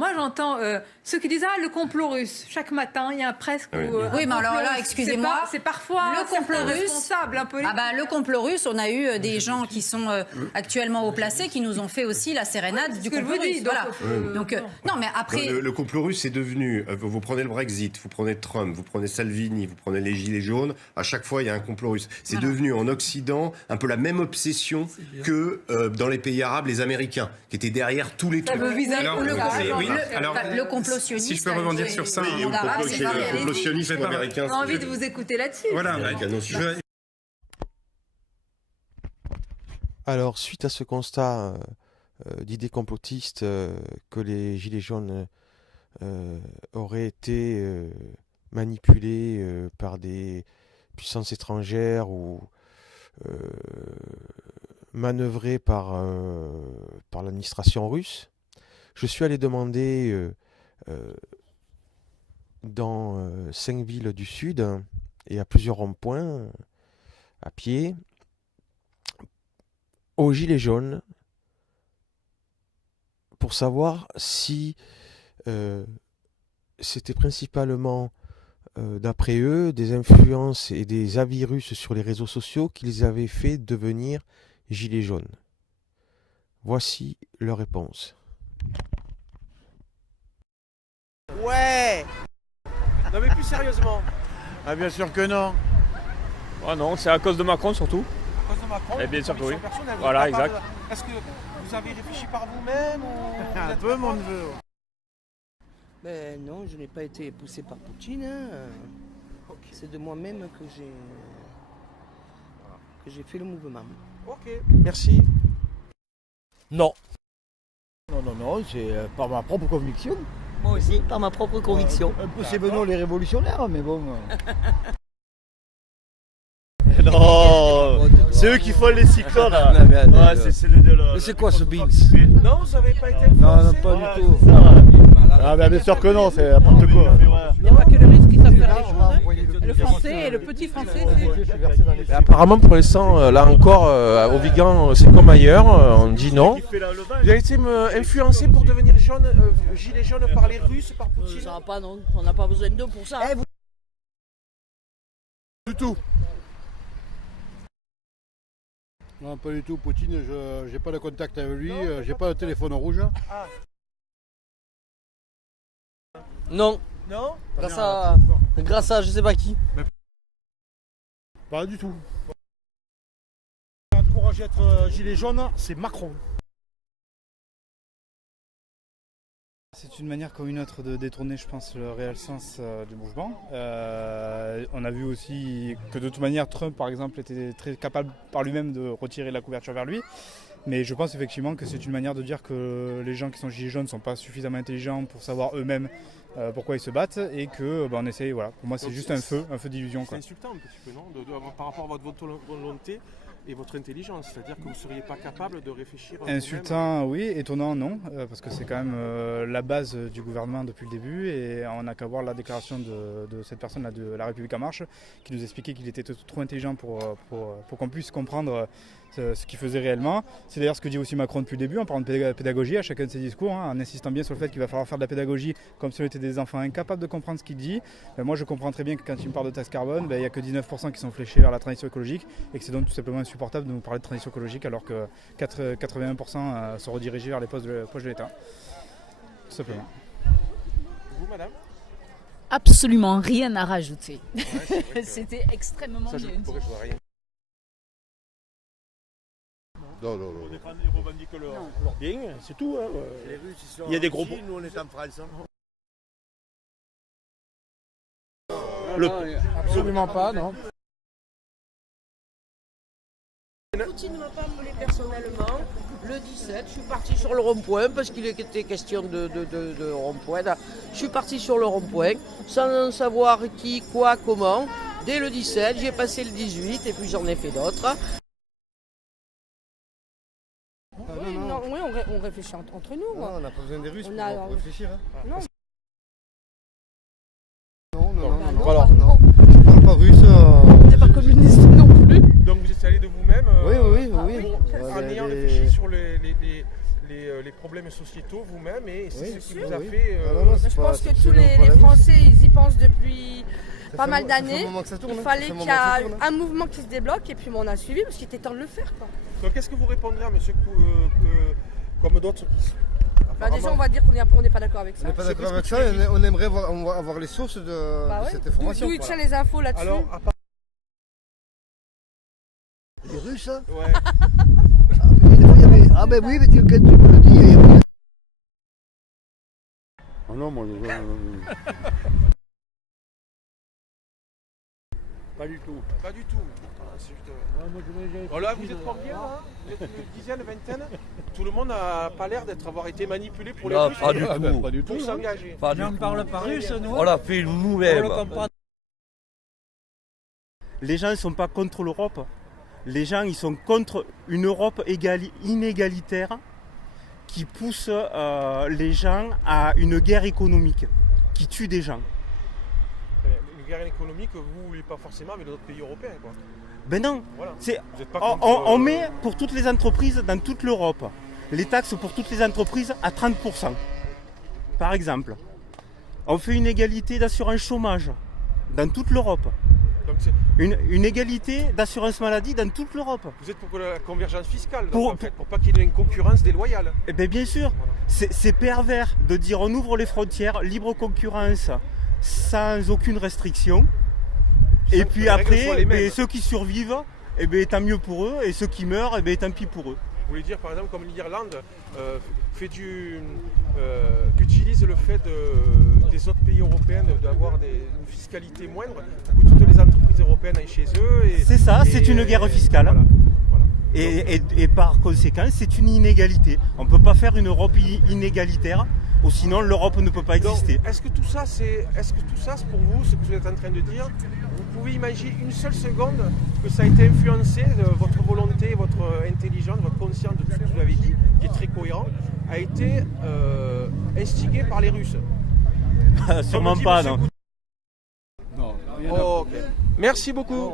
Moi, j'entends ceux qui disent le complot russe. Chaque matin, il y a un presque. Oui, mais alors là, excusez-moi. C'est parfois le complot russe. Responsable, un peu. Le complot russe, on a eu des gens qui sont actuellement haut placés qui nous ont fait aussi la sérénade du complot russe. Donc, non, mais après. Le complot russe est devenu. Vous prenez le Brexit, vous prenez Trump, vous prenez Salvini, vous prenez les Gilets jaunes. À chaque fois, il y a un complot russe. C'est devenu en Occident un peu la même obsession que dans les pays arabes, les Américains, qui étaient derrière tous les trucs. Le complot sioniste. Si je peux rebondir sur ça. Le complot sioniste américain. J'ai envie de vous écouter là-dessus. Voilà. Alors, suite à ce constat d'idées complotistes que les Gilets jaunes auraient été manipulés par des puissances étrangères ou manœuvrés par l'administration russe, je suis allé demander dans 5 villes du Sud et à plusieurs ronds-points à pied aux Gilets jaunes pour savoir si c'était principalement, d'après eux, des influences et des avis russes sur les réseaux sociaux qui les avaient fait devenir Gilets jaunes. Voici leur réponse. Ouais. Non mais plus sérieusement. Ah bien sûr que non. Ah non, c'est à cause de Macron surtout. À cause de Macron. Et bien sûr que oui. Voilà, exact. Est-ce que vous avez réfléchi par vous-même ou un peu mon neveu. Ben non, je n'ai pas été poussé par Poutine. Okay. C'est de moi-même que j'ai fait le mouvement. Ok. Merci. Non. Non, c'est par ma propre conviction. Moi aussi, par ma propre conviction. Un peu c'est Benoît les révolutionnaires, mais bon. Non, c'est eux qui font les cyclones là. Mais c'est quoi ce Beans? Non, vous n'avez pas été. Non, pas du tout. Ah ben bien sûr que non, c'est n'importe quoi. Il n'y a pas que le russe qui savent faire les choses. Le français et le petit français, c'est... Apparemment, pour l'instant, là encore, au Vigan, c'est comme ailleurs, on dit non. Vous avez été influencé pour devenir gilet jaune par les Russes, par Poutine? Ça va pas, non. On n'a pas besoin d'eux pour ça. Du tout. Non, pas du tout. Poutine, j'ai pas de contact avec lui, j'ai pas de téléphone rouge. Ah. Non. Non. Grâce à je sais pas qui. Pas du tout. Encouragé à être gilet jaune, c'est Macron. C'est une manière comme une autre de détourner, je pense, le réel sens du mouvement. On a vu aussi que de toute manière, Trump, par exemple, était très capable par lui-même de retirer la couverture vers lui. Mais je pense effectivement que c'est une manière de dire que les gens qui sont gilets jaunes ne sont pas suffisamment intelligents pour savoir eux-mêmes pourquoi ils se battent et que on essaye, voilà. Pour moi, c'est juste un feu d'illusion. C'est insultant un petit peu, non, par rapport à votre volonté et votre intelligence, c'est-à-dire que vous ne seriez pas capable de réfléchir. Insultant, oui, étonnant, non, parce que c'est quand même la base du gouvernement depuis le début et on n'a qu'à voir la déclaration de cette personne-là de La République En Marche qui nous expliquait qu'il était trop intelligent pour qu'on puisse comprendre ce qu'il faisait réellement. C'est d'ailleurs ce que dit aussi Macron depuis le début en parlant de pédagogie à chacun de ses discours, en insistant bien sur le fait qu'il va falloir faire de la pédagogie comme si on était des enfants incapables de comprendre ce qu'il dit. Moi je comprends très bien que quand il me parle de taxe carbone, il n'y a que 19% qui sont fléchés vers la transition écologique et que c'est donc tout simplement insupportable de nous parler de transition écologique alors que 81% sont redirigés vers les poches de l'État. Tout simplement. Vous, madame ? Absolument rien à rajouter. Ouais, c'était extrêmement bien dit. Non. Ils revendiquent leur bien, c'est tout. Hein. Les Russes, ils sont il y a des gros. Nous, on est en France. Absolument pas, non. Poutine ne m'a pas appelé personnellement. Le 17, je suis parti sur le rond-point parce qu'il était question de rond-point. Je suis parti sur le rond-point sans savoir qui, quoi, comment. Dès le 17, j'ai passé le 18 et puis j'en ai fait d'autres. Oui, on réfléchit entre nous. Non, on n'a pas besoin des Russes pour réfléchir. Hein. Non. Non. Voilà. Non. Je parle pas russe. On n'est pas communiste non plus. Donc vous êtes allé de vous-même Oui. en ayant réfléchi sur les les problèmes sociétaux vous-même et c'est Oui, ce qui vous a fait... je pense que tous les Français, ils y pensent depuis pas mal d'années. Il fallait qu'il y ait un mouvement qui se débloque et puis on a suivi parce qu'il était temps de le faire. Quoi. Donc qu'est-ce que vous répondrez à M. comme d'autres qui... Déjà, on va dire qu'on n'est pas d'accord avec ça. On n'est pas d'accord avec ça, on aimerait avoir les sources de cette information. D'où il tient les infos là-dessus. Alors, les Russes, hein? Ouais. Ah ben oui, mais quand tu me le dis... Oh non, moi... Pas du tout. Pas du tout. Là, vous êtes combien là? Vous êtes une dizaine, vingtaine? Tout le monde n'a pas l'air d'avoir été manipulé pour les Russes. Pas du tout. Pas du tout. Pour s'engager. On ne parle pas russe, nous. On l'a fait nous-mêmes. Les gens ne sont pas contre l'Europe. Les gens, ils sont contre une Europe inégalitaire qui pousse les gens à une guerre économique, qui tue des gens. Une guerre économique, vous ne voulez pas forcément avec d'autres pays européens, quoi. Ben non, voilà. On met pour toutes les entreprises dans toute l'Europe les taxes pour toutes les entreprises à 30%, par exemple. On fait une égalité d'assurance chômage dans toute l'Europe. Une égalité d'assurance maladie dans toute l'Europe. Vous êtes pour la convergence fiscale, donc, pour pas qu'il y ait une concurrence déloyale. Eh bien sûr, voilà. C'est pervers de dire on ouvre les frontières, libre concurrence, sans aucune restriction. Et puis après, ceux qui survivent, tant mieux pour eux, et ceux qui meurent, tant pis pour eux. Vous voulez dire par exemple comme l'Irlande utilise le fait des autres pays européens d'avoir une fiscalité moindre pour que toutes les entreprises européennes aillent chez eux. C'est ça, c'est une guerre fiscale. Voilà. Et par conséquent, c'est une inégalité. On ne peut pas faire une Europe inégalitaire, ou sinon l'Europe ne peut pas exister. Donc, est-ce que tout ça, c'est pour vous, ce que vous êtes en train de dire, vous pouvez imaginer une seule seconde que ça a été influencé, votre volonté, votre intelligence, votre conscience de tout ce que vous avez dit, qui est très cohérent, a été instigé par les Russes? Sûrement pas, non. Non. Oh, okay. Merci beaucoup.